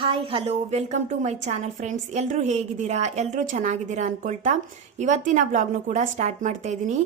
Hi hello welcome to my channel friends ಎಲ್ಲರೂ ಹೇಗಿದ್ದೀರಾ? ಎಲ್ಲರೂ ಚೆನ್ನಾಗಿದ್ದೀರಾ ಅಂದ್ಕೊಳ್ತಾ ಇವತ್ತಿನ ವ್ಲಾಗ್ನು ಕೂಡ ಸ್ಟಾರ್ಟ್ ಮಾಡ್ತಾ ಇದ್ದೀನಿ.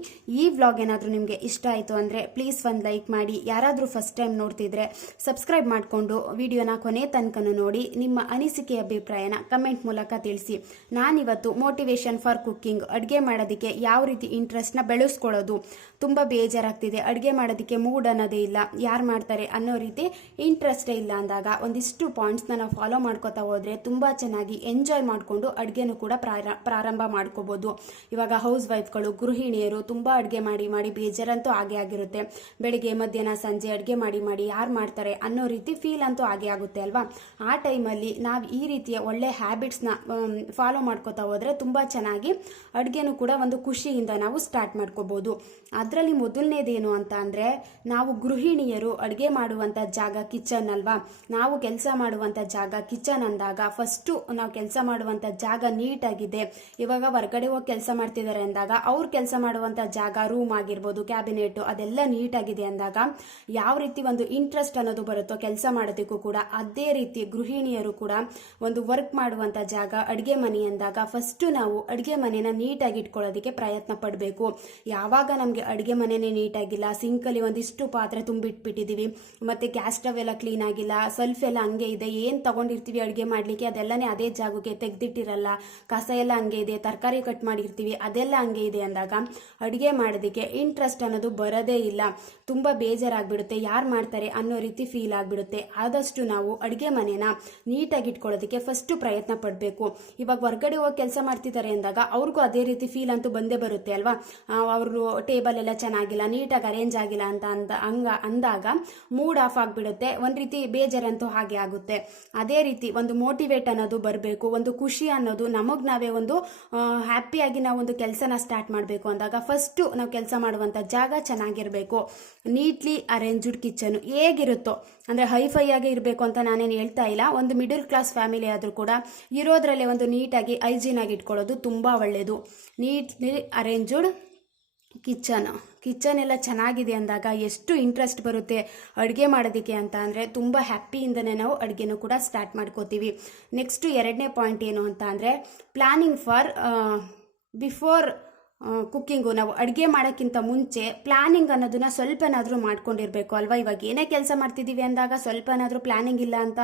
ಈ ವ್ಲಾಗ್ ಏನಾದರೂ ನಿಮಗೆ ಇಷ್ಟ ಆಯಿತು ಅಂದರೆ ಪ್ಲೀಸ್ ಒಂದು ಲೈಕ್ ಮಾಡಿ. ಯಾರಾದರೂ ಫಸ್ಟ್ ಟೈಮ್ ನೋಡ್ತಿದ್ರೆ ಸಬ್ಸ್ಕ್ರೈಬ್ ಮಾಡಿಕೊಂಡು ವಿಡಿಯೋನ ಕೊನೆ ತನಕನೂ ನೋಡಿ. ನಿಮ್ಮ ಅನಿಸಿಕೆ, ಅಭಿಪ್ರಾಯನ ಕಮೆಂಟ್ ಮೂಲಕ ತಿಳಿಸಿ. ನಾನಿವತ್ತು ಮೋಟಿವೇಶನ್ ಫಾರ್ ಕುಕ್ಕಿಂಗ್ ಅಡುಗೆ ಮಾಡೋದಕ್ಕೆ ಯಾವ ರೀತಿ ಇಂಟ್ರೆಸ್ಟ್ನ ಬೆಳೆಸ್ಕೊಳ್ಳೋದು? ತುಂಬ ಬೇಜಾರಾಗ್ತಿದೆ. ಅಡುಗೆ ಮಾಡೋದಕ್ಕೆ ಮೂಡ್ ಅನ್ನೋದೇ ಇಲ್ಲ. ಯಾರು ಮಾಡ್ತಾರೆ ಅನ್ನೋ ರೀತಿ ಇಂಟ್ರೆಸ್ಟೇ ಇಲ್ಲ ಅಂದಾಗ ಒಂದಿಷ್ಟು ಪಾಯಿಂಟ್ಸ್ನ ನಾವು ಫಾಲೋ ಮಾಡ್ಕೋತಾ ಹೋದ್ರೆ ತುಂಬ ಚೆನ್ನಾಗಿ ಎಂಜಾಯ್ ಮಾಡಿಕೊಂಡು ಅಡುಗೆನೂ ಕೂಡ ಪ್ರಾರ- ಪ್ರಾರಂಭ ಮಾಡ್ಕೋಬೋದು. ಇವಾಗ ಹೌಸ್ ವೈಫ್ಗಳು ಗೃಹಿಣಿಯರು ತುಂಬ ಅಡುಗೆ ಮಾಡಿ ಮಾಡಿ ಬೇಜಾರಂತೂ ಆಗೇ ಆಗಿರುತ್ತೆ. ಬೆಳಿಗ್ಗೆ, ಮಧ್ಯಾಹ್ನ, ಸಂಜೆ ಅಡುಗೆ ಮಾಡಿ ಮಾಡಿ ಯಾರು ಮಾಡ್ತಾರೆ ಅನ್ನೋ ರೀತಿ ಫೀಲ್ ಅಂತೂ ಆಗೇ ಆಗುತ್ತೆ ಅಲ್ವಾ? ಆ ಟೈಮಲ್ಲಿ ನಾವು ಈ ರೀತಿಯ ಒಳ್ಳೆ ಹ್ಯಾಬಿಟ್ಸ್ನ ಫಾಲೋ ಮಾಡ್ಕೋತಾ ಹೋದರೆ ತುಂಬ ಚೆನ್ನಾಗಿ ಅಡುಗೆನೂ ಕೂಡ ಒಂದು ಖುಷಿಯಿಂದ ನಾವು ಸ್ಟಾರ್ಟ್ ಮಾಡ್ಕೋಬೋದು. ಅದರಲ್ಲಿ ಮೊದಲನೇದೇನು ಅಂತ ಅಂದರೆ ನಾವು ಗೃಹಿಣಿಯರು ಅಡುಗೆ ಮಾಡುವಂಥ ಜಾಗ ಕಿಚನ್ ಅಲ್ವಾ? ನಾವು ಕೆಲಸ ಮಾಡುವಂಥ ಜಾಗ ಕಿಚನ್ ಅಂದಾಗ ಫಸ್ಟು ನಾವು ಕೆಲಸ ಮಾಡುವಂಥ ಜಾಗ ನೀಟಾಗಿದೆ. ಇವಾಗ ಹೊರಗಡೆ ಹೋಗಿ ಕೆಲಸ ಮಾಡ್ತಿದ್ದಾರೆ ಅಂದಾಗ ಅವ್ರು ಕೆಲಸ ಮಾಡುವಂಥ ಜಾಗ ರೂಮ್ ಆಗಿರ್ಬೋದು ಕ್ಯಾಬಿನೆಟ್ ಅದೆಲ್ಲ ನೀಟಾಗಿದೆ ಅಂದಾಗ ಯಾವ ರೀತಿ ಒಂದು ಇಂಟ್ರೆಸ್ಟ್ ಅನ್ನೋದು ಬರುತ್ತೋ ಕೆಲಸ ಮಾಡೋದಕ್ಕೂ ಕೂಡ ಅದೇ ರೀತಿ ಗೃಹಿಣಿಯರು ಕೂಡ ಒಂದು ವರ್ಕ್ ಮಾಡುವಂಥ ಜಾಗ, ಅಡುಗೆ ಮನೆ ಅಂದಾಗ ಫಸ್ಟು ನಾವು ಅಡುಗೆ ಮನೆನ ನೀಟಾಗಿ ಇಟ್ಕೊಳ್ಳೋದಕ್ಕೆ ಪ್ರಯತ್ನ ಪಡಬೇಕು. ಯಾವಾಗ ನಮಗೆ ಅಡುಗೆ ಮನೇನೇ ನೀಟಾಗಿಲ್ಲ ಸಿಂಕಲ್ಲಿ ಒಂದಿಷ್ಟು ಪಾತ್ರೆ ತುಂಬಿಟ್ಬಿಟ್ಟಿದ್ದೀವಿ ಮತ್ತು ಗ್ಯಾಸ್ ಸ್ಟವ್ ಎಲ್ಲ ಕ್ಲೀನ್ ಆಗಿಲ್ಲ ಸಲ್ಫ್ ಎಲ್ಲ ಹಂಗೆ ಇದೆ, ಏನು ತಗೊಂಡಿರ್ತೀವಿ, ಅಡುಗೆ ಮಾಡಲಿಕ್ಕೆ. ಅದೆಲ್ಲನೇ ಅದೇ ಜಾಗಕ್ಕೆ ತೆಗೆದಿಟ್ಟಿರಲ್ಲ. ಕಸ ಎಲ್ಲ ಹಂಗೆ ಇದೆ, ತರಕಾರಿ ಕಟ್ ಮಾಡಿರ್ತೀವಿ, ಅದೆಲ್ಲ ಹಂಗೆ ಇದೆ ಅಂದಾಗ ಅಡುಗೆ ಮಾಡೋದಕ್ಕೆ ಇಂಟ್ರೆಸ್ಟ್ ಅನ್ನೋದು ಬರೋದೇ ಇಲ್ಲ. ತುಂಬ ಬೇಜಾರಾಗ್ಬಿಡುತ್ತೆ. ಯಾರು ಮಾಡ್ತಾರೆ ಅನ್ನೋ ರೀತಿ ಫೀಲ್ ಆಗಿಬಿಡುತ್ತೆ. ಆದಷ್ಟು ನಾವು ಅಡುಗೆ ಮನೆನ ನೀಟಾಗಿ ಇಟ್ಕೊಳ್ಳೋದಕ್ಕೆ ಫಸ್ಟು ಪ್ರಯತ್ನ ಪಡಬೇಕು. ಇವಾಗ ಹೊರ್ಗಡೆ ಹೋಗಿ ಕೆಲಸ ಮಾಡ್ತಿದ್ದಾರೆ ಅಂದಾಗ ಅವ್ರಿಗೂ ಅದೇ ರೀತಿ ಫೀಲ್ ಅಂತೂ ಬಂದೇ ಬರುತ್ತೆ ಅಲ್ವಾ? ಅವರು ಟೇಬಲ್ ಎಲ್ಲ ಚೆನ್ನಾಗಿಲ್ಲ, ನೀಟಾಗಿ ಅರೇಂಜ್ ಆಗಿಲ್ಲ ಅಂತ ಅಂದ ಹಂಗ ಅಂದಾಗ ಮೂಡ್ ಆಫ್ ಆಗಿಬಿಡುತ್ತೆ. ಒಂದು ರೀತಿ ಬೇಜಾರಂತೂ ಹಾಗೆ ಆಗುತ್ತೆ. ಅದೇ ರೀತಿ ಒಂದು ಮೋಟಿವೇಟ್ ಅನ್ನೋದು ಬರಬೇಕು, ಒಂದು ಖುಷಿ ಅನ್ನೋದು ನಮಗೆ ನಾವೇ ಒಂದು ಹ್ಯಾಪಿಯಾಗಿ ನಾವು ಒಂದು ಕೆಲಸನ ಸ್ಟಾರ್ಟ್ ಮಾಡಬೇಕು ಅಂದಾಗ ಫಸ್ಟು ನಾವು ಕೆಲಸ ಮಾಡುವಂಥ ಜಾಗ ಚೆನ್ನಾಗಿರಬೇಕು. ನೀಟ್ಲಿ ಅರೇಂಜ್ಡ್ ಕಿಚನ್ ಹೇಗಿರುತ್ತೋ, ಅಂದರೆ ಹೈಫೈ ಆಗಿ ಇರಬೇಕು ಅಂತ ನಾನೇನು ಹೇಳ್ತಾ ಇಲ್ಲ. ಒಂದು ಮಿಡಲ್ ಕ್ಲಾಸ್ ಫ್ಯಾಮಿಲಿ ಆದರೂ ಕೂಡ ಇರೋದ್ರಲ್ಲೇ ಒಂದು ನೀಟಾಗಿ ಹೈಜೀನಾಗಿ ಇಟ್ಕೊಳ್ಳೋದು ತುಂಬ ಒಳ್ಳೆಯದು ನೀಟ್ಲಿ ಅರೇಂಜ್ಡ್ ಕಿಚನ್. ಕಿಚನ್ ಎಲ್ಲ ಚೆನ್ನಾಗಿದೆ ಅಂದಾಗ ಎಷ್ಟು ಇಂಟ್ರೆಸ್ಟ್ ಬರುತ್ತೆ ಅಡುಗೆ ಮಾಡೋದಕ್ಕೆ ಅಂತ ಅಂದರೆ ತುಂಬ ಹ್ಯಾಪಿಯಿಂದನೇ ನಾವು ಅಡುಗೆನೂ ಕೂಡ ಸ್ಟಾರ್ಟ್ ಮಾಡ್ಕೋತೀವಿ. ನೆಕ್ಸ್ಟು ಎರಡನೇ ಪಾಯಿಂಟ್ ಏನು ಅಂತ ಅಂದರೆ ಪ್ಲಾನಿಂಗ್ ಫಾರ್ ಬಿಫೋರ್ ಕುಕ್ಕಿಂಗು ನಾವು ಅಡುಗೆ ಮಾಡೋಕ್ಕಿಂತ ಮುಂಚೆ ಪ್ಲಾನಿಂಗ್ ಅನ್ನೋದನ್ನ ಸ್ವಲ್ಪನಾದರೂ ಮಾಡ್ಕೊಂಡಿರಬೇಕು ಅಲ್ವಾ? ಇವಾಗ ಏನೇ ಕೆಲಸ ಮಾಡ್ತಿದ್ದೀವಿ ಅಂದಾಗ ಸ್ವಲ್ಪನಾದರೂ ಪ್ಲಾನಿಂಗ್ ಇಲ್ಲ ಅಂತ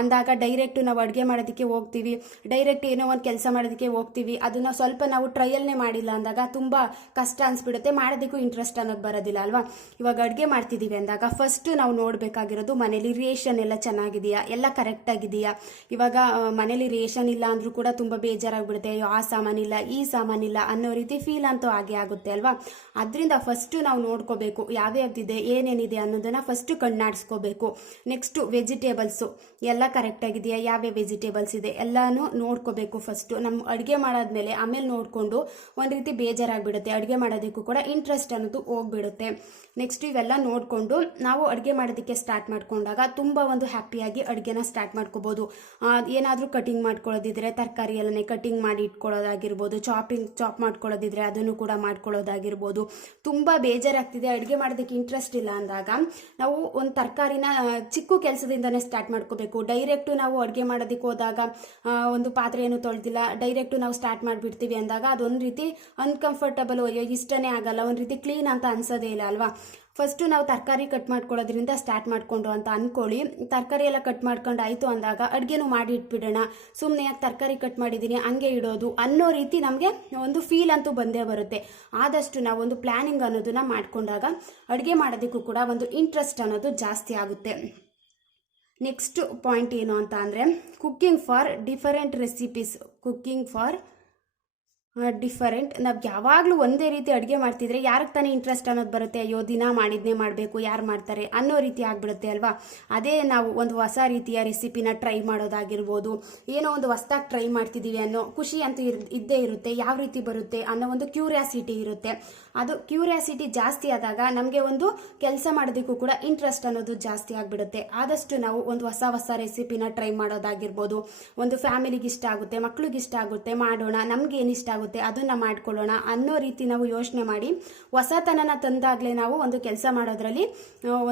ಅಂದಾಗ ಡೈರೆಕ್ಟು ನಾವು ಅಡುಗೆ ಮಾಡೋದಕ್ಕೆ ಹೋಗ್ತೀವಿ. ಡೈರೆಕ್ಟ್ ಏನೋ ಒಂದು ಕೆಲಸ ಮಾಡೋದಕ್ಕೆ ಹೋಗ್ತೀವಿ. ಅದನ್ನು ಸ್ವಲ್ಪ ನಾವು ಟ್ರಯಲ್ನೇ ಮಾಡಿಲ್ಲ ಅಂದಾಗ ತುಂಬ ಕಷ್ಟ ಅನಿಸ್ಬಿಡುತ್ತೆ. ಮಾಡೋದಕ್ಕೂ ಇಂಟ್ರೆಸ್ಟ್ ಅನ್ನೋದು ಬರೋದಿಲ್ಲ ಅಲ್ವಾ? ಇವಾಗ ಅಡುಗೆ ಮಾಡ್ತಿದ್ದೀವಿ ಅಂದಾಗ ಫಸ್ಟು ನಾವು ನೋಡಬೇಕಾಗಿರೋದು ಮನೇಲಿ ರೇಷನ್ ಎಲ್ಲ ಚೆನ್ನಾಗಿದೆಯಾ? ಎಲ್ಲ ಕರೆಕ್ಟಾಗಿದೆಯಾ ಇವಾಗ ಮನೇಲಿ ರೇಷನ್ ಇಲ್ಲ ಅಂದರೂ ಕೂಡ ತುಂಬ ಬೇಜಾರಾಗ್ಬಿಡುತ್ತೆ. ಆ ಸಾಮಾನಿಲ್ಲ, ಈ ಸಾಮಾನಿಲ್ಲ ಅನ್ನೋ ರೀತಿ ಫೀಲ್ ಅಂತೂ ಹಾಗೆ ಆಗುತ್ತೆ ಅಲ್ವಾ? ಅದರಿಂದ ಫಸ್ಟು ನಾವು ನೋಡ್ಕೋಬೇಕು ಯಾವ್ಯಾವ್ದಿದೆ, ಏನೇನಿದೆ ಅನ್ನೋದನ್ನು ಫಸ್ಟು ಕಣ್ಣಾಡಿಸ್ಕೋಬೇಕು. ನೆಕ್ಸ್ಟು ವೆಜಿಟೇಬಲ್ಸು ಎಲ್ಲ ಕರೆಕ್ಟಾಗಿದೆಯಾ ಯಾವ್ಯಾವ ವೆಜಿಟೇಬಲ್ಸ್ ಇದೆ? ಎಲ್ಲನೂ ನೋಡ್ಕೋಬೇಕು ಫಸ್ಟು ನಮ್ಮ ಅಡುಗೆ ಮಾಡಾದ್ಮೇಲೆ ಆಮೇಲೆ ನೋಡಿಕೊಂಡು ಒಂದು ರೀತಿ ಬೇಜಾರಾಗಿಬಿಡುತ್ತೆ. ಅಡುಗೆ ಮಾಡೋದಕ್ಕೂ ಕೂಡ ಇಂಟ್ರೆಸ್ಟ್ ಅನ್ನೋದು ಹೋಗ್ಬಿಡುತ್ತೆ. ನೆಕ್ಸ್ಟ್ ಇವೆಲ್ಲ ನೋಡಿಕೊಂಡು ನಾವು ಅಡುಗೆ ಮಾಡೋದಕ್ಕೆ ಸ್ಟಾರ್ಟ್ ಮಾಡಿಕೊಂಡಾಗ ತುಂಬ ಒಂದು ಹ್ಯಾಪಿಯಾಗಿ ಅಡುಗೆನ ಸ್ಟಾರ್ಟ್ ಮಾಡ್ಕೋಬೋದು. ಏನಾದರೂ ಕಟಿಂಗ್ ಮಾಡ್ಕೊಳ್ಳೋದಿದ್ರೆ ತರಕಾರಿ ಎಲ್ಲನೇ ಕಟಿಂಗ್ ಮಾಡಿ ಇಟ್ಕೊಳ್ಳೋದಾಗಿರ್ಬೋದು ಚಾಪಿಂಗ್ ಚಾಪ್ ಮಾಡ್ಕೊಳ್ಳೋದಿದ್ರೆ ಅದನ್ನು ಕೂಡ ಮಾಡ್ಕೊಳ್ಳೋದಾಗಿರ್ಬೋದು. ತುಂಬ ಬೇಜಾರಾಗ್ತಿದೆ. ಅಡುಗೆ ಮಾಡೋದಕ್ಕೆ ಇಂಟ್ರೆಸ್ಟ್ ಇಲ್ಲ ಅಂದಾಗ ನಾವು ಒಂದು ತರಕಾರಿನ ಚಿಕ್ಕ ಕೆಲಸದಿಂದನೇ ಸ್ಟಾರ್ಟ್ ಮಾಡ್ಕೋಬೇಕು. ಡೈರೆಕ್ಟು ನಾವು ಅಡುಗೆ ಮಾಡೋದಕ್ಕೆ ಹೋದಾಗ ಒಂದು ಪಾತ್ರೆಯನ್ನು ತೊಳೆದಿಲ್ಲ. ಡೈರೆಕ್ಟು ನಾವು ಸ್ಟಾರ್ಟ್ ಮಾಡಿಬಿಡ್ತೀವಿ ಅಂದಾಗ ಅದೊಂದು ರೀತಿ ಅನ್ಕಂಫರ್ಟಬಲ್ ಅಯ್ಯೋ, ಇಷ್ಟನೇ ಆಗಲ್ಲ. ಒಂದು ರೀತಿ ಕ್ಲೀನ್ ಅಂತ ಅನ್ಸೋದೇ ಇಲ್ಲ, ಅಲ್ವಾ? ಫಸ್ಟು ನಾವು ತರಕಾರಿ ಕಟ್ ಮಾಡ್ಕೊಳ್ಳೋದ್ರಿಂದ ಸ್ಟಾರ್ಟ್ ಮಾಡಿಕೊಂಡ್ರು ಅಂತ ಅಂದ್ಕೊಳ್ಳಿ ತರಕಾರಿ ಎಲ್ಲ ಕಟ್ ಮಾಡ್ಕೊಂಡು ಆಯಿತು ಅಂದಾಗ ಅಡುಗೆನೂ ಮಾಡಿ ಇಟ್ಬಿಡೋಣ. ಸುಮ್ಮನೆ ಯಾಕೆ ತರಕಾರಿ ಕಟ್ ಮಾಡಿದ್ದೀನಿ ಹಂಗೆ ಇಡೋದು ಅನ್ನೋ ರೀತಿ ನಮಗೆ ಒಂದು ಫೀಲ್ ಅಂತೂ ಬಂದೇ ಬರುತ್ತೆ. ಆದಷ್ಟು ನಾವು ಒಂದು ಪ್ಲ್ಯಾನಿಂಗ್ ಅನ್ನೋದನ್ನ ಮಾಡಿಕೊಂಡಾಗ ಅಡುಗೆ ಮಾಡೋದಕ್ಕೂ ಕೂಡ ಒಂದು ಇಂಟ್ರೆಸ್ಟ್ ಅನ್ನೋದು ಜಾಸ್ತಿ ಆಗುತ್ತೆ. ನೆಕ್ಸ್ಟ್ ಪಾಯಿಂಟ್ ಏನು ಅಂತ ಅಂದರೆ cooking for different recipes cooking for different ನಾವು ಯಾವಾಗಲೂ ಒಂದೇ ರೀತಿ ಅಡುಗೆ ಮಾಡ್ತಿದ್ರೆ ಯಾರಿಗೆ ತಾನೇ ಇಂಟ್ರೆಸ್ಟ್ ಅನ್ನೋದು ಬರುತ್ತೆ? ಅಯ್ಯೋ, ದಿನ ಮಾಡಿದ್ನೇ ಮಾಡಬೇಕು, ಯಾರು ಮಾಡ್ತಾರೆ? ಅನ್ನೋ ರೀತಿ ಆಗಿಬಿಡುತ್ತೆ ಅಲ್ವಾ? ಅದೇ ನಾವು ಒಂದು ಹೊಸ ರೀತಿಯ ರೆಸಿಪಿನ ಟ್ರೈ ಮಾಡೋದಾಗಿರ್ಬೋದು, ಏನೋ ಒಂದು ಹೊಸ್ದಾಗಿ ಟ್ರೈ ಮಾಡ್ತಿದ್ದೀವಿ ಅನ್ನೋ ಖುಷಿ ಅಂತೂ ಇರ್, ಇದ್ದೇ ಇರುತ್ತೆ, ಯಾವ ರೀತಿ ಬರುತ್ತೆ ಅನ್ನೋ ಒಂದು ಕ್ಯೂರಿಯಾಸಿಟಿ ಇರುತ್ತೆ. ಅದು ಕ್ಯೂರಿಯಾಸಿಟಿ ಜಾಸ್ತಿ ಆದಾಗ ನಮಗೆ ಒಂದು ಕೆಲಸ ಮಾಡೋದಕ್ಕೂ ಕೂಡ ಇಂಟ್ರೆಸ್ಟ್ ಅನ್ನೋದು ಜಾಸ್ತಿ ಆಗಿಬಿಡುತ್ತೆ. ಆದಷ್ಟು ನಾವು ಒಂದು ಹೊಸ ಹೊಸ ರೆಸಿಪಿನ ಟ್ರೈ ಮಾಡೋದಾಗಿರ್ಬೋದು, ಒಂದು ಫ್ಯಾಮಿಲಿಗೆ ಇಷ್ಟ ಆಗುತ್ತೆ, ಮಕ್ಳಿಗೆ ಇಷ್ಟ ಆಗುತ್ತೆ, ಮಾಡೋಣ ನಮ್ಗೆ ಏನು ಇಷ್ಟ ಆಗುತ್ತೆ ಆಗುತ್ತೆ ಅದನ್ನು ಮಾಡ್ಕೊಳ್ಳೋಣ ಅನ್ನೋ ರೀತಿ ನಾವು ಯೋಚನೆ ಮಾಡಿ ಹೊಸತನನ ತಂದಾಗಲೇ ನಾವು ಒಂದು ಕೆಲಸ ಮಾಡೋದ್ರಲ್ಲಿ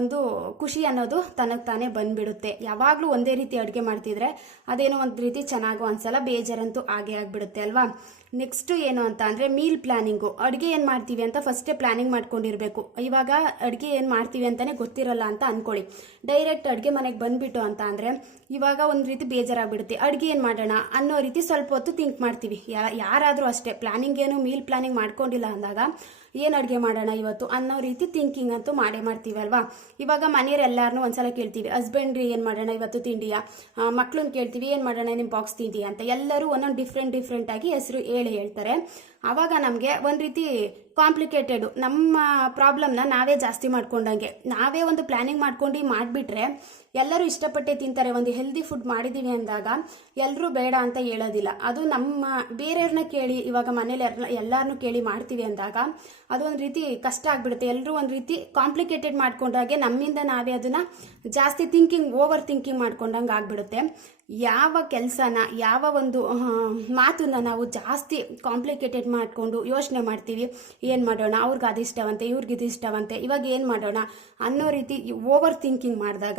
ಒಂದು ಖುಷಿ ಅನ್ನೋದು ತನಗೆ ತಾನೇ ಬಂದ್ಬಿಡುತ್ತೆ. ಯಾವಾಗಲೂ ಒಂದೇ ರೀತಿ ಅಡುಗೆ ಮಾಡ್ತಿದ್ರೆ ಅದೇನೋ ಒಂದು ರೀತಿ ಚೆನ್ನಾಗೂ ಅನ್ಸಲ್ಲ ಬೇಜಾರಂತೂ ಆಗೇ ಆಗಿಬಿಡುತ್ತೆ, ಅಲ್ವಾ? ನೆಕ್ಸ್ಟ್ ಏನು ಅಂತ ಅಂದರೆ ಮೀಲ್ ಪ್ಲ್ಯಾನಿಂಗು ಅಡುಗೆ ಏನು ಮಾಡ್ತೀವಿ ಅಂತ ಫಸ್ಟೇ ಪ್ಲಾನಿಂಗ್ ಮಾಡ್ಕೊಂಡಿರಬೇಕು. ಇವಾಗ ಅಡುಗೆ ಏನು ಮಾಡ್ತೀವಿ ಅಂತಲೇ ಗೊತ್ತಿರಲ್ಲ ಅಂತ ಅಂದ್ಕೊಳ್ಳಿ ಡೈರೆಕ್ಟ್ ಅಡುಗೆ ಮನೆಗೆ ಬಂದುಬಿಟ್ಟು ಅಂತ ಅಂದರೆ ಇವಾಗ ಒಂದು ರೀತಿ ಬೇಜಾರಾಗ್ಬಿಡುತ್ತೆ. ಅಡುಗೆ ಏನು ಮಾಡೋಣ ಅನ್ನೋ ರೀತಿ ಸ್ವಲ್ಪ ಹೊತ್ತು ಥಿಂಕ್ ಮಾಡ್ತೀವಿ. ಯಾ, ಯಾರಾದರೂ ಅಷ್ಟೇ. ಪ್ಲಾನಿಂಗ್ ಏನು ಮೀಲ್ ಪ್ಲಾನಿಂಗ್ ಮಾಡ್ಕೊಂಡಿಲ್ಲ ಅಂದಾಗ ಏನು ಅಡುಗೆ ಮಾಡೋಣ ಇವತ್ತು ಅನ್ನೋ ರೀತಿ ಥಿಂಕಿಂಗ್ ಅಂತೂ ಮಾಡೇ ಮಾಡ್ತೀವಿ ಅಲ್ವಾ? ಇವಾಗ ಮನೆಯವ್ರು ಎಲ್ಲಾರನ್ನೂ ಒಂದ್ಸಲ ಕೇಳ್ತೀವಿ ಹಸ್ಬೆಂಡ್ ಏನು ಮಾಡೋಣ ಇವತ್ತು ತಿಂಡಿಯಾ? ಮಕ್ಳನ್ನ ಕೇಳ್ತೀವಿ, ಏನು ಮಾಡೋಣ ನಿಮ್ಮ ಬಾಕ್ಸ್ ತಿಂಡಿಯಾ ಅಂತ. ಎಲ್ಲರೂ ಒಂದೊಂದು ಡಿಫ್ರೆಂಟ್ ಡಿಫ್ರೆಂಟಾಗಿ ಹೆಸರು ಹೇಳಿ ಹೇಳ್ತಾರೆ. ಆವಾಗ ನಮಗೆ ಒಂದು ರೀತಿ ಕಾಂಪ್ಲಿಕೇಟೆಡು ನಮ್ಮ ಪ್ರಾಬ್ಲಮ್ನ ನಾವೇ ಜಾಸ್ತಿ ಮಾಡ್ಕೊಂಡಂಗೆ. ನಾವೇ ಒಂದು ಪ್ಲ್ಯಾನಿಂಗ್ ಮಾಡ್ಕೊಂಡು ಮಾಡಿಬಿಟ್ರೆ ಎಲ್ಲರೂ ಇಷ್ಟಪಟ್ಟೆ ತಿಂತಾರೆ. ಒಂದು ಹೆಲ್ದಿ ಫುಡ್ ಮಾಡಿದ್ದೀವಿ ಅಂದಾಗ ಎಲ್ಲರೂ ಬೇಡ ಅಂತ ಹೇಳೋದಿಲ್ಲ. ಅದು ನಮ್ಮ ಬೇರೆಯವ್ರನ್ನ ಕೇಳಿ, ಇವಾಗ ಮನೇಲಿ ಎಲ್ಲ ಎಲ್ಲರನ್ನೂ ಕೇಳಿ ಮಾಡ್ತೀವಿ ಅಂದಾಗ ಅದು ಒಂದು ರೀತಿ ಕಷ್ಟ ಆಗ್ಬಿಡುತ್ತೆ. ಎಲ್ಲರೂ ಒಂದು ರೀತಿ ಕಾಂಪ್ಲಿಕೇಟೆಡ್ ಮಾಡ್ಕೊಂಡಾಗೆ ನಮ್ಮಿಂದ ನಾವೇ ಅದನ್ನು ಜಾಸ್ತಿ ಥಿಂಕಿಂಗ್ ಓವರ್ ಥಿಂಕಿಂಗ್ ಮಾಡ್ಕೊಂಡಂಗೆ ಆಗ್ಬಿಡುತ್ತೆ. ಯಾವ ಕೆಲಸನ, ಯಾವ ಒಂದು ಮಾತನ್ನ ನಾವು ಜಾಸ್ತಿ ಕಾಂಪ್ಲಿಕೇಟೆಡ್ ಮಾಡಿಕೊಂಡು ಯೋಚನೆ ಮಾಡ್ತೀವಿ. ಏನು ಮಾಡೋಣ? ಅವ್ರಿಗೆ ಅದಿಷ್ಟವಂತೆ, ಇವ್ರಿಗೆ ಇದು ಇಷ್ಟವಂತೆ ಇವಾಗ ಏನು ಮಾಡೋಣ? ಅನ್ನೋ ರೀತಿ ಓವರ್ ಥಿಂಕಿಂಗ್ ಮಾಡಿದಾಗ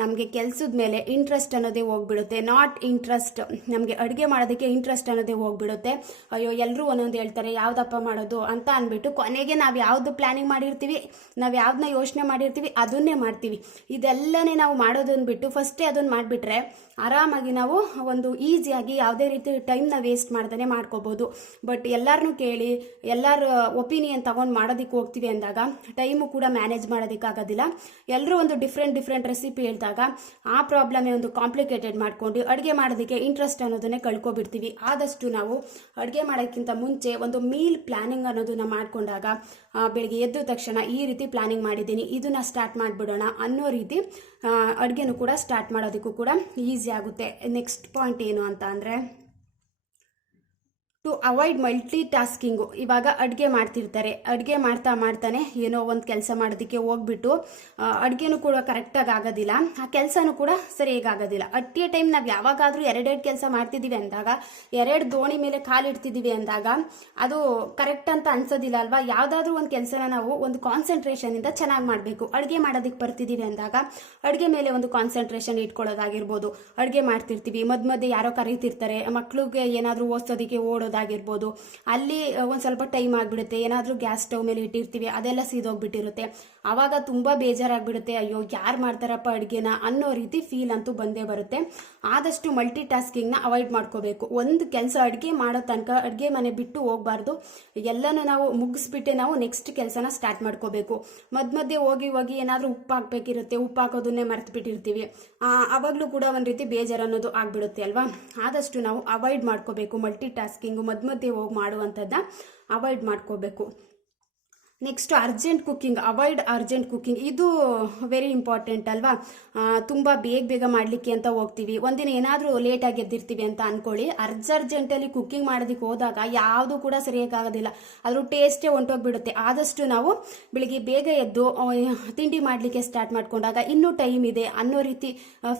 ನಮಗೆ ಕೆಲಸದ ಮೇಲೆ ಇಂಟ್ರೆಸ್ಟ್ ಅನ್ನೋದೇ ಹೋಗ್ಬಿಡುತ್ತೆ. ನಾಟ್ ಇಂಟ್ರೆಸ್ಟ್ ನಮಗೆ ಅಡುಗೆ ಮಾಡೋದಕ್ಕೆ ಇಂಟ್ರೆಸ್ಟ್ ಅನ್ನೋದೇ ಹೋಗ್ಬಿಡುತ್ತೆ. ಅಯ್ಯೋ ಎಲ್ಲರೂ ಒಂದೊಂದು ಹೇಳ್ತಾರೆ, ಯಾವುದಪ್ಪ ಮಾಡೋದು ಅಂತ ಅಂದ್ಬಿಟ್ಟು ಕೊನೆಗೆ ನಾವು ಯಾವುದು ಪ್ಲ್ಯಾನಿಂಗ್ ಮಾಡಿರ್ತೀವಿ, ನಾವು ಯಾವ್ದನ್ನ ಯೋಚನೆ ಮಾಡಿರ್ತೀವಿ, ಅದನ್ನೇ ಮಾಡ್ತೀವಿ. ಇದೆಲ್ಲನೇ ನಾವು ಮಾಡೋದನ್ನ ಬಿಟ್ಟು ಫಸ್ಟೇ ಅದನ್ನು ಮಾಡಿಬಿಟ್ರೆ ಆರಾಮಾಗಿ ನಾವು ಒಂದು ಈಸಿಯಾಗಿ ಯಾವುದೇ ರೀತಿ ಟೈಮ್ನ ವೇಸ್ಟ್ ಮಾಡ್ದೇ ಮಾಡ್ಕೋಬೋದು. ಬಟ್ ಎಲ್ಲರನ್ನೂ ಕೇಳಿ, ಎಲ್ಲರ ಒಪಿನಿಯನ್ ತಗೊಂಡು ಮಾಡೋದಕ್ಕೆ ಹೋಗ್ತೀವಿ ಅಂದಾಗ ಟೈಮು ಕೂಡ ಮ್ಯಾನೇಜ್ ಮಾಡೋದಕ್ಕಾಗೋದಿಲ್ಲ ಎಲ್ಲರೂ ಒಂದು ಡಿಫ್ರೆಂಟ್ ಡಿಫ್ರೆಂಟ್ ರೆಸಿಪಿ ಹೇಳ್ದಾಗ ಆ ಪ್ರಾಬ್ಲಮೇ ಒಂದು ಕಾಂಪ್ಲಿಕೇಟೆಡ್ ಮಾಡ್ಕೊಂಡು ಅಡುಗೆ ಮಾಡೋದಕ್ಕೆ ಇಂಟ್ರೆಸ್ಟ್ ಅನ್ನೋದನ್ನೇ ಕಳ್ಕೊಬಿಡ್ತೀವಿ. ಆದಷ್ಟು ನಾವು ಅಡುಗೆ ಮಾಡೋಕ್ಕಿಂತ ಮುಂಚೆ ಒಂದು ಮೀಲ್ ಪ್ಲಾನಿಂಗ್ ಅನ್ನೋದನ್ನ ಮಾಡ್ಕೊಂಡಾಗ ಬೆಳಿಗ್ಗೆ ಎದ್ದ ತಕ್ಷಣ ಈ ರೀತಿ ಪ್ಲಾನಿಂಗ್ ಮಾಡಿದ್ದೀನಿ, ಇದನ್ನ ಸ್ಟಾರ್ಟ್ ಮಾಡಿಬಿಡೋಣ ಅನ್ನೋ ರೀತಿ ಅಡುಗೆನೂ ಕೂಡ ಸ್ಟಾರ್ಟ್ ಮಾಡೋದಕ್ಕೂ ಕೂಡ ಈಸಿ ಆಗುತ್ತೆ. ನೆಕ್ಸ್ಟ್ ಪಾಯಿಂಟ್ ಏನು ಅಂತ ಅಂದರೆ ಟು ಅವಾಯ್ಡ್ ಮಲ್ಟಿ ಟಾಸ್ಕಿಂಗು ಇವಾಗ ಅಡುಗೆ ಮಾಡ್ತಿರ್ತಾರೆ. ಅಡುಗೆ ಮಾಡ್ತಾ ಮಾಡ್ತಾನೆ ಏನೋ ಒಂದು ಕೆಲಸ ಮಾಡೋದಕ್ಕೆ ಹೋಗ್ಬಿಟ್ಟು ಅಡುಗೆನೂ ಕೂಡ ಕರೆಕ್ಟಾಗಿ ಆಗೋದಿಲ್ಲ. ಆ ಕೆಲಸನೂ ಕೂಡ ಸರಿಯಾಗಿ ಆಗೋದಿಲ್ಲ. ಅಟ್ ಎ ಟೈಮ್ ನಾವು ಯಾವಾಗಾದರೂ ಎರಡೆರಡು ಕೆಲಸ ಮಾಡ್ತಿದ್ದೀವಿ ಅಂದಾಗ, ಎರಡು ದೋಣಿ ಮೇಲೆ ಕಾಲಿಡ್ತಿದ್ದೀವಿ ಅಂದಾಗ, ಅದು ಕರೆಕ್ಟ್ ಅಂತ ಅನ್ಸೋದಿಲ್ಲ ಅಲ್ವಾ? ಯಾವುದಾದ್ರೂ ಒಂದು ಕೆಲಸನ ನಾವು ಒಂದು ಕಾನ್ಸಂಟ್ರೇಷನಿಂದ ಚೆನ್ನಾಗಿ ಮಾಡಬೇಕು. ಅಡುಗೆ ಮಾಡೋದಕ್ಕೆ ಬರ್ತಿದ್ದೀವಿ ಅಂದಾಗ, ಅಡುಗೆ ಮೇಲೆ ಒಂದು ಕಾನ್ಸಂಟ್ರೇಷನ್ ಇಟ್ಕೊಳ್ಳೋದಾಗಿರ್ಬೋದು. ಅಡುಗೆ ಮಾಡ್ತಿರ್ತೀವಿ. ಮಧ್ಯ ಮಧ್ಯೆ ಯಾರೋ ಕರೀತಿರ್ತಾರೆ. ಮಕ್ಳಿಗೆ ಏನಾದರೂ ಓದಿಸೋದಕ್ಕೆ ಓಡೋದಾಗಿರ್ಬೋದು ಅಲ್ಲಿ ಒಂದು ಸ್ವಲ್ಪ ಟೈಮ್ ಆಗಿಬಿಡುತ್ತೆ. ಏನಾದರೂ ಗ್ಯಾಸ್ ಸ್ಟವ್ ಮೇಲೆ ಇಟ್ಟಿರ್ತೀವಿ ಅದೆಲ್ಲ ಸೀದೋಗ್ಬಿಟ್ಟಿರುತ್ತೆ. ಆವಾಗ ತುಂಬ ಬೇಜಾರಾಗ್ಬಿಡುತ್ತೆ, ಅಯ್ಯೋ, ಯಾರು ಮಾಡ್ತಾರಪ್ಪ ಅಡುಗೆನ? ಅನ್ನೋ ರೀತಿ ಫೀಲ್ ಅಂತೂ ಬಂದೇ ಬರುತ್ತೆ. ಆದಷ್ಟು ಮಲ್ಟಿ ಟಾಸ್ಕಿಂಗ್ನ ಅವಾಯ್ಡ್ ಮಾಡ್ಕೋಬೇಕು. ಒಂದು ಕೆಲಸ ಅಡುಗೆ ಮಾಡೋ ತನಕ ಅಡುಗೆ ಮನೆ ಬಿಟ್ಟು ಹೋಗ್ಬಾರ್ದು. ಎಲ್ಲನೂ ನಾವು ಮುಗಿಸ್ಬಿಟ್ಟೆ ನಾವು ನೆಕ್ಸ್ಟ್ ಕೆಲಸನ ಸ್ಟಾರ್ಟ್ ಮಾಡ್ಕೋಬೇಕು. ಮಧ್ಯ ಮಧ್ಯೆ ಹೋಗಿ ಹೋಗಿ ಏನಾದರೂ ಉಪ್ಪು ಹಾಕ್ಬೇಕಿರುತ್ತೆ ಉಪ್ಪು ಹಾಕೋದನ್ನೇ ಮರ್ತು ಬಿಟ್ಟಿರ್ತೀವಿ ಆವಾಗಲೂ ಕೂಡ ಒಂದು ರೀತಿ ಬೇಜಾರು ಅನ್ನೋದು ಆಗ್ಬಿಡುತ್ತೆ ಅಲ್ವಾ? ಆದಷ್ಟು ನಾವು ಅವಾಯ್ಡ್ ಮಾಡ್ಕೋಬೇಕು. ಮಲ್ಟಿ ಟಾಸ್ಕಿಂಗು ಮಧ್ಯ ಮಧ್ಯೆ ಹೋಗಿ ಮಾಡುವಂಥದ್ದನ್ನ ಅವಾಯ್ಡ್ ಮಾಡ್ಕೋಬೇಕು. Next urgent cooking avoid urgent cooking ಇದು ವೆರಿ ಇಂಪಾರ್ಟೆಂಟ್ ಅಲ್ವಾ? ತುಂಬ ಬೇಗ ಬೇಗ ಮಾಡಲಿಕ್ಕೆ ಅಂತ ಹೋಗ್ತೀವಿ. ಒಂದಿನ ಏನಾದರೂ ಲೇಟಾಗಿ ಎದ್ದಿರ್ತೀವಿ ಅಂತ ಅನ್ಕೊಳ್ಳಿ. ಅರ್ಜ ಅರ್ಜೆಂಟಲ್ಲಿ ಕುಕ್ಕಿಂಗ್ ಮಾಡೋದಕ್ಕೆ ಹೋದಾಗ ಯಾವುದು ಕೂಡ ಸರಿಯಾಗೋದಿಲ್ಲ ಅದ್ರ ಟೇಸ್ಟೇ ಹೊಂಟೋಗ್ಬಿಡುತ್ತೆ. ಆದಷ್ಟು ನಾವು ಬೆಳಿಗ್ಗೆ ಬೇಗ ಎದ್ದು ತಿಂಡಿ ಮಾಡಲಿಕ್ಕೆ ಸ್ಟಾರ್ಟ್ ಮಾಡಿಕೊಂಡಾಗ ಇನ್ನೂ ಟೈಮ್ ಇದೆ ಅನ್ನೋ ರೀತಿ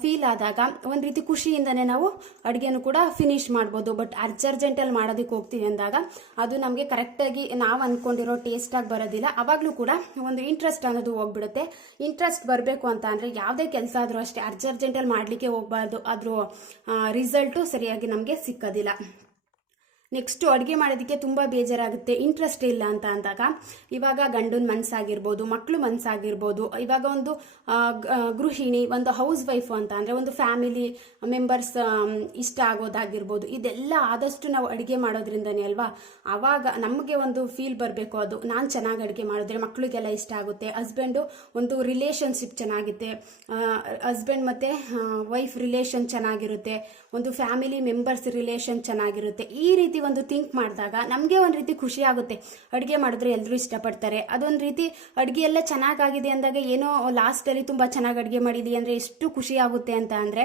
ಫೀಲ್ ಆದಾಗ ಒಂದು ರೀತಿ ಖುಷಿಯಿಂದನೇ ನಾವು ಅಡುಗೆನೂ ಕೂಡ ಫಿನಿಶ್ ಮಾಡ್ಬೋದು. ಬಟ್ ಅರ್ಜ್ ಅರ್ಜೆಂಟಲ್ಲಿ ಮಾಡೋದಕ್ಕೆ ಹೋಗ್ತೀವಿ ಅಂದಾಗ ಅದು ನಮಗೆ ಕರೆಕ್ಟಾಗಿ ನಾವು ಅಂದ್ಕೊಂಡಿರೋ ಟೇಸ್ಟಾಗಿ ಬರೋದಿಲ್ಲ ಅವಾಗಲೂ ಕೂಡ ಒಂದು ಇಂಟ್ರೆಸ್ಟ್ ಅನ್ನೋದು ಹೋಗ್ಬಿಡುತ್ತೆ. ಇಂಟ್ರೆಸ್ಟ್ ಬರಬೇಕು ಅಂತ ಅಂದರೆ ಯಾವುದೇ ಕೆಲಸ ಆದರೂ ಅಷ್ಟೇ. ಅರ್ಜ್ ಅರ್ಜೆಂಟಲ್ಲಿ ಮಾಡಲಿಕ್ಕೆ ಹೋಗಬಾರ್ದು. ಅದ್ರ ರಿಸಲ್ಟು ಸರಿಯಾಗಿ ನಮಗೆ ಸಿಕ್ಕೋದಿಲ್ಲ. ನೆಕ್ಸ್ಟು ಅಡುಗೆ ಮಾಡೋದಕ್ಕೆ ತುಂಬ ಬೇಜಾರಾಗುತ್ತೆ. ಇಂಟ್ರೆಸ್ಟ್ ಇಲ್ಲ ಅಂತ ಅಂದಾಗ ಇವಾಗ ಗಂಡನ ಮನಸ್ಸಾಗಿರ್ಬೋದು ಮಕ್ಕಳು ಮನಸ್ಸಾಗಿರ್ಬೋದು ಇವಾಗ ಒಂದು ಗೃಹಿಣಿ, ಒಂದು ಹೌಸ್ ವೈಫು ಅಂತ ಅಂದರೆ ಒಂದು ಫ್ಯಾಮಿಲಿ ಮೆಂಬರ್ಸ್ ಇಷ್ಟ ಆಗೋದಾಗಿರ್ಬೋದು, ಇದೆಲ್ಲ ಆದಷ್ಟು ನಾವು ಅಡುಗೆ ಮಾಡೋದ್ರಿಂದನೇ ಅಲ್ವಾ? ಆವಾಗ ನಮಗೆ ಒಂದು ಫೀಲ್ ಬರಬೇಕು ಅದು. ನಾನು ಚೆನ್ನಾಗಿ ಅಡುಗೆ ಮಾಡಿದ್ರೆ ಮಕ್ಕಳಿಗೆಲ್ಲ ಇಷ್ಟ ಆಗುತ್ತೆ. ಹಸ್ಬೆಂಡು ಒಂದು ರಿಲೇಷನ್ಶಿಪ್ ಚೆನ್ನಾಗಿದೆ ಹಸ್ಬೆಂಡ್ ಮತ್ತು ವೈಫ್ ರಿಲೇಷನ್ ಚೆನ್ನಾಗಿರುತ್ತೆ. ಒಂದು ಫ್ಯಾಮಿಲಿ ಮೆಂಬರ್ಸ್ ರಿಲೇಷನ್ ಚೆನ್ನಾಗಿರುತ್ತೆ. ಈ ರೀತಿ ಒಂದು ಥಿಂಕ್ ಮಾಡಿದಾಗ ನಮಗೆ ಒಂದು ರೀತಿ ಖುಷಿ ಆಗುತ್ತೆ. ಅಡುಗೆ ಮಾಡಿದ್ರೆ ಎಲ್ಲರೂ ಇಷ್ಟಪಡ್ತಾರೆ. ಅದೊಂದು ರೀತಿ ಅಡುಗೆ ಎಲ್ಲ ಚೆನ್ನಾಗಾಗಿದೆ ಅಂದಾಗ ಏನೋ ಲಾಸ್ಟಲ್ಲಿ ತುಂಬ ಚೆನ್ನಾಗಿ ಅಡುಗೆ ಮಾಡಿದೀವಿ ಅಂದರೆ ಎಷ್ಟು ಖುಷಿ ಆಗುತ್ತೆ ಅಂತ ಅಂದರೆ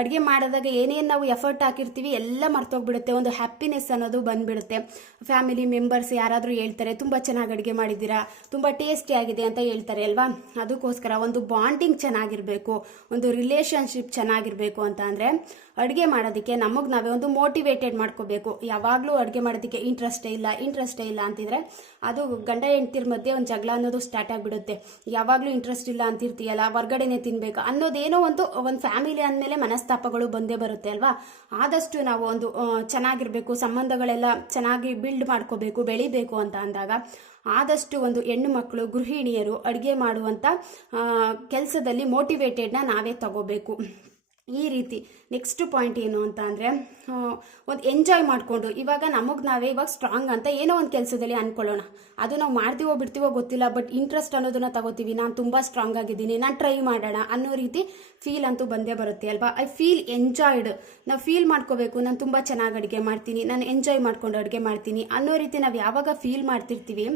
ಅಡುಗೆ ಮಾಡಿದಾಗ ಏನೇನು ನಾವು ಎಫರ್ಟ್ ಹಾಕಿರ್ತೀವಿ ಎಲ್ಲ ಮರ್ತೋಗ್ಬಿಡುತ್ತೆ. ಒಂದು ಹ್ಯಾಪಿನೆಸ್ ಅನ್ನೋದು ಬಂದ್ಬಿಡುತ್ತೆ. ಫ್ಯಾಮಿಲಿ ಮೆಂಬರ್ಸ್ ಯಾರಾದರೂ ಹೇಳ್ತಾರೆ, ತುಂಬ ಚೆನ್ನಾಗಿ ಅಡುಗೆ ಮಾಡಿದ್ದೀರಾ? ತುಂಬ ಟೇಸ್ಟಿ ಆಗಿದೆ ಅಂತ ಹೇಳ್ತಾರೆ ಅಲ್ವಾ? ಅದಕ್ಕೋಸ್ಕರ ಒಂದು ಬಾಂಡಿಂಗ್ ಚೆನ್ನಾಗಿರಬೇಕು, ಒಂದು ರಿಲೇಷನ್ಶಿಪ್ ಚೆನ್ನಾಗಿರಬೇಕು ಅಂತ ಅಡುಗೆ ಮಾಡೋದಕ್ಕೆ ನಮಗೆ ನಾವೇ ಒಂದು ಮೋಟಿವೇಟೆಡ್ ಮಾಡ್ಕೋಬೇಕು. ಯಾವಾಗ ಯಾವಾಗಲೂ ಅಡುಗೆ ಮಾಡೋದಕ್ಕೆ ಇಂಟ್ರೆಸ್ಟೇ ಇಲ್ಲ ಇಂಟ್ರೆಸ್ಟೇ ಇಲ್ಲ ಅಂತಿದ್ರೆ ಅದು ಗಂಡ ಹೆಂಡ್ತಿರ ಮಧ್ಯೆ ಒಂದು ಜಗಳ ಅನ್ನೋದು ಸ್ಟಾರ್ಟ್ ಆಗಿಬಿಡುತ್ತೆ. ಯಾವಾಗಲೂ ಇಂಟ್ರೆಸ್ಟ್ ಇಲ್ಲ ಅಂತಿರ್ತೀಯಲ್ಲ, ಹೊರ್ಗಡೆನೆ ತಿನ್ಬೇಕು ಅನ್ನೋದೇನೋ ಒಂದು ಒಂದು ಫ್ಯಾಮಿಲಿ ಅಂದಮೇಲೆ ಮನಸ್ತಾಪಗಳು ಬಂದೇ ಬರುತ್ತೆ ಅಲ್ವಾ? ಆದಷ್ಟು ನಾವು ಒಂದು ಚೆನ್ನಾಗಿರಬೇಕು, ಸಂಬಂಧಗಳೆಲ್ಲ ಚೆನ್ನಾಗಿ ಬಿಲ್ಡ್ ಮಾಡ್ಕೋಬೇಕು, ಬೆಳಿಬೇಕು ಅಂತ ಅಂದಾಗ ಆದಷ್ಟು ಒಂದು ಹೆಣ್ಣು ಮಕ್ಕಳು ಗೃಹಿಣಿಯರು ಅಡುಗೆ ಮಾಡುವಂಥ ಕೆಲಸದಲ್ಲಿ ಮೋಟಿವೇಟೆಡ್ನ ನಾವೇ ತಗೋಬೇಕು. ಈ ರೀತಿ. ನೆಕ್ಸ್ಟ್ ಪಾಯಿಂಟ್ ಏನು ಅಂತ ಅಂದರೆ ಒಂದು ಎಂಜಾಯ್ ಮಾಡಿಕೊಂಡು, ಇವಾಗ ನಮಗೆ ನಾವೇ ಇವಾಗ ಸ್ಟ್ರಾಂಗ್ ಅಂತ ಏನೋ ಒಂದು ಕೆಲಸದಲ್ಲಿ ಅಂದ್ಕೊಳ್ಳೋಣ ಅದು ನಾವು ಮಾಡ್ತೀವೋ ಬಿಡ್ತೀವೋ ಗೊತ್ತಿಲ್ಲ ಬಟ್ ಇಂಟ್ರೆಸ್ಟ್ ಅನ್ನೋದನ್ನ ತಗೋತೀವಿ. ನಾನು ತುಂಬ ಸ್ಟ್ರಾಂಗ್ ಆಗಿದ್ದೀನಿ, ನಾನು ಟ್ರೈ ಮಾಡೋಣ ಅನ್ನೋ ರೀತಿ ಫೀಲ್ ಅಂತೂ ಬಂದೇ ಬರುತ್ತೆ ಅಲ್ವಾ? ಐ ಫೀಲ್ ಎಂಜಾಯ್ಡ್ ನಾವು ಫೀಲ್ ಮಾಡ್ಕೋಬೇಕು, ನಾನು ತುಂಬ ಚೆನ್ನಾಗಿ ಅಡುಗೆ ಮಾಡ್ತೀನಿ, ನಾನು ಎಂಜಾಯ್ ಮಾಡ್ಕೊಂಡು ಅಡುಗೆ ಮಾಡ್ತೀನಿ ಅನ್ನೋ ರೀತಿ ನಾವು ಯಾವಾಗ ಫೀಲ್ ಮಾಡ್ತಿರ್ತೀವಿ,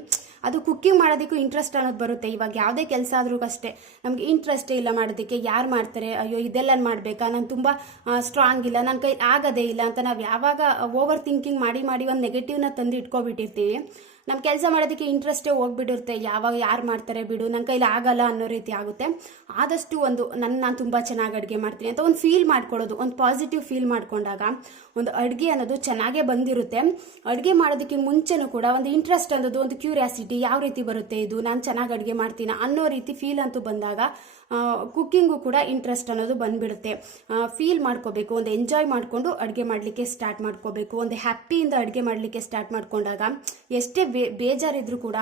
ಅದು ಕುಕ್ಕಿಂಗ್ ಮಾಡೋದಕ್ಕೂ ಇಂಟ್ರೆಸ್ಟ್ ಅನ್ನೋದು ಬರುತ್ತೆ. ಇವಾಗ ಯಾವುದೇ ಕೆಲಸ ಆದ್ರೂ ಅಷ್ಟೇ ನಮಗೆ ಇಂಟ್ರೆಸ್ಟೇ ಇಲ್ಲ ಮಾಡೋದಕ್ಕೆ, ಯಾರು ಮಾಡ್ತಾರೆ, ಅಯ್ಯೋ ಇದೆಲ್ಲ ಮಾಡಬೇಕಾ ನಾನು ತುಂಬ ಸ್ಟ್ರಾಂಗ್ ಇಲ್ಲ. ನನ್ನ ಕೈ ಆಗದೇ ಇಲ್ಲ ಅಂತ ನಾವು ಯಾವಾಗ ಓವರ್ ಥಿಂಕಿಂಗ್ ಮಾಡಿ ಮಾಡಿ ಒಂದು ನೆಗೆಟಿವ್ನ ತಂದು ಇಟ್ಕೊಬಿಟ್ಟಿರ್ತೀವಿ. ನಮ್ಮ ಕೆಲಸ ಮಾಡೋದಕ್ಕೆ ಇಂಟ್ರೆಸ್ಟೇ ಹೋಗ್ಬಿಟ್ಟಿರುತ್ತೆ ಯಾವಾಗ ಯಾರು ಮಾಡ್ತಾರೆ ಬಿಡು ನನ್ನ ಕೈಲಿ ಆಗಲ್ಲ ಅನ್ನೋ ರೀತಿ ಆಗುತ್ತೆ. ಆದಷ್ಟು ಒಂದು ನನ್ನ ನಾನು ತುಂಬ ಚೆನ್ನಾಗಿ ಅಡುಗೆ ಮಾಡ್ತೀನಿ ಅಂತ ಒಂದು ಫೀಲ್ ಮಾಡ್ಕೊಳ್ಳೋದು, ಒಂದು ಪಾಸಿಟಿವ್ ಫೀಲ್ ಮಾಡ್ಕೊಂಡಾಗ ಒಂದು ಅಡುಗೆ ಅನ್ನೋದು ಚೆನ್ನಾಗೇ ಬಂದಿರುತ್ತೆ. ಅಡುಗೆ ಮಾಡೋದಕ್ಕೆ ಮುಂಚೆನೂ ಕೂಡ ಒಂದು ಇಂಟ್ರೆಸ್ಟ್ ಅನ್ನೋದು, ಒಂದು ಕ್ಯೂರಿಯಾಸಿಟಿ ಯಾವ ರೀತಿ ಬರುತ್ತೆ, ಇದು ನಾನು ಚೆನ್ನಾಗಿ ಅಡುಗೆ ಮಾಡ್ತೀನಿ ಅನ್ನೋ ರೀತಿ ಫೀಲ್ ಅಂತೂ ಬಂದಾಗ ಕುಕ್ಕಿಂಗು ಕೂಡ ಇಂಟ್ರೆಸ್ಟ್ ಅನ್ನೋದು ಬಂದ್ಬಿಡುತ್ತೆ. ಫೀಲ್ ಮಾಡ್ಕೋಬೇಕು, ಒಂದು ಎಂಜಾಯ್ ಮಾಡಿಕೊಂಡು ಅಡುಗೆ ಮಾಡಲಿಕ್ಕೆ ಸ್ಟಾರ್ಟ್ ಮಾಡ್ಕೋಬೇಕು. ಒಂದು ಹ್ಯಾಪಿಯಿಂದ ಅಡುಗೆ ಮಾಡಲಿಕ್ಕೆ ಸ್ಟಾರ್ಟ್ ಮಾಡ್ಕೊಂಡಾಗ ಎಷ್ಟೇ ಬೇಜಾರಿದ್ರು ಕೂಡ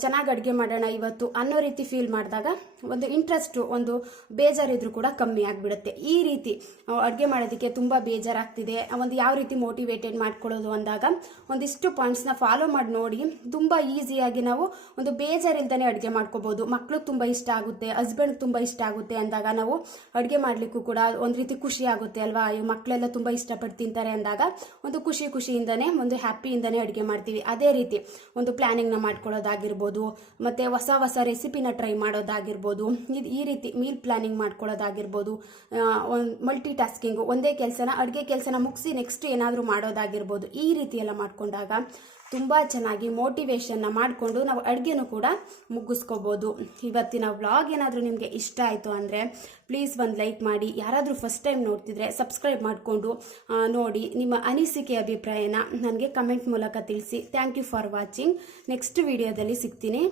ಚೆನ್ನಾಗಿ ಅಡುಗೆ ಮಾಡೋಣ ಇವತ್ತು ಅನ್ನೋ ರೀತಿ ಫೀಲ್ ಮಾಡಿದಾಗ ಒಂದು ಇಂಟ್ರೆಸ್ಟು ಒಂದು ಬೇಜಾರಿದ್ರು ಕೂಡ ಕಮ್ಮಿ ಆಗಿಬಿಡುತ್ತೆ. ಈ ರೀತಿ ಅಡುಗೆ ಮಾಡೋದಕ್ಕೆ ತುಂಬ ಬೇಜಾರಾಗ್ತಿದೆ. ಒಂದು ಯಾವ ರೀತಿ ಮೋಟಿವೇಟೆಡ್ ಮಾಡ್ಕೊಳ್ಳೋದು ಅಂದಾಗ ಒಂದಿಷ್ಟು ಪಾಯಿಂಟ್ಸ್ನ ಫಾಲೋ ಮಾಡಿ ನೋಡಿ, ತುಂಬ ಈಸಿಯಾಗಿ ನಾವು ಒಂದು ಬೇಜಾರಿಲ್ದೇ ಅಡುಗೆ ಮಾಡ್ಕೋಬೋದು. ಮಕ್ಳಿಗೆ ತುಂಬ ಇಷ್ಟ ಆಗುತ್ತೆ ಹಸ್ಬೆಂಡ್ ತುಂಬ ಇಷ್ಟ ಆಗುತ್ತೆ ಅಂದಾಗ ನಾವು ಅಡುಗೆ ಮಾಡಲಿಕ್ಕೂ ಕೂಡ ಒಂದು ರೀತಿ ಖುಷಿ ಆಗುತ್ತೆ ಅಲ್ವಾ? ಈ ಮಕ್ಕಳೆಲ್ಲ ತುಂಬ ಇಷ್ಟಪಟ್ಟು ತಿಂತಾರೆ ಅಂದಾಗ ಒಂದು ಖುಷಿ ಖುಷಿಯಿಂದನೇ, ಒಂದು ಹ್ಯಾಪಿಯಿಂದನೇ ಅಡುಗೆ ಮಾಡ್ತೀವಿ. ಅದೇ ರೀತಿ ಒಂದು ಪ್ಲ್ಯಾನಿಂಗ್ನ ಮಾಡ್ಕೊಳ್ಳೋದಾಗಿರ್ಬೋದು, ಮತ್ತು ಹೊಸ ಹೊಸ ರೆಸಿಪಿನ ಟ್ರೈ ಮಾಡೋದಾಗಿರ್ಬೋದು ಇದು ಈ ರೀತಿ ಮೀಲ್ ಪ್ಲಾನಿಂಗ್ ಮಾಡ್ಕೊಳ್ಳೋದಾಗಿರ್ಬೋದು ಒಂದು ಮಲ್ಟಿ ಟಾಸ್ಕಿಂಗು ಒಂದೇ ಕೆಲಸನ, ಅಡುಗೆ ಕೆಲಸನ ಮುಗಿಸಿ ನೆಕ್ಸ್ಟ್ ಏನಾದರೂ ಮಾಡೋದಾಗಿರ್ಬೋದು, ಈ ರೀತಿ ಎಲ್ಲ ಮಾಡ್ಕೊಂಡಾಗ ತುಂಬ ಚೆನ್ನಾಗಿ ಮೋಟಿವೇಶನ್ನ ಮಾಡಿಕೊಂಡು ನಾವು ಅಡುಗೆನೂ ಕೂಡ ಮುಗಿಸ್ಕೋಬೋದು. ಇವತ್ತಿನ ವ್ಲಾಗ್ ಏನಾದರೂ ನಿಮಗೆ ಇಷ್ಟ ಆಯಿತು ಅಂದರೆ ಪ್ಲೀಸ್ ಒಂದು ಲೈಕ್ ಮಾಡಿ. ಯಾರಾದರೂ ಫಸ್ಟ್ ಟೈಮ್ ನೋಡ್ತಿದ್ರೆ ಸಬ್ಸ್ಕ್ರೈಬ್ ಮಾಡಿಕೊಂಡು ನೋಡಿ ನಿಮ್ಮ ಅನಿಸಿಕೆ, ಅಭಿಪ್ರಾಯನ ನನಗೆ ಕಮೆಂಟ್ ಮೂಲಕ ತಿಳಿಸಿ. Thank you for watching next ವಿಡಿಯೋದಲ್ಲಿ ಸಿಗ್ತೀನಿ.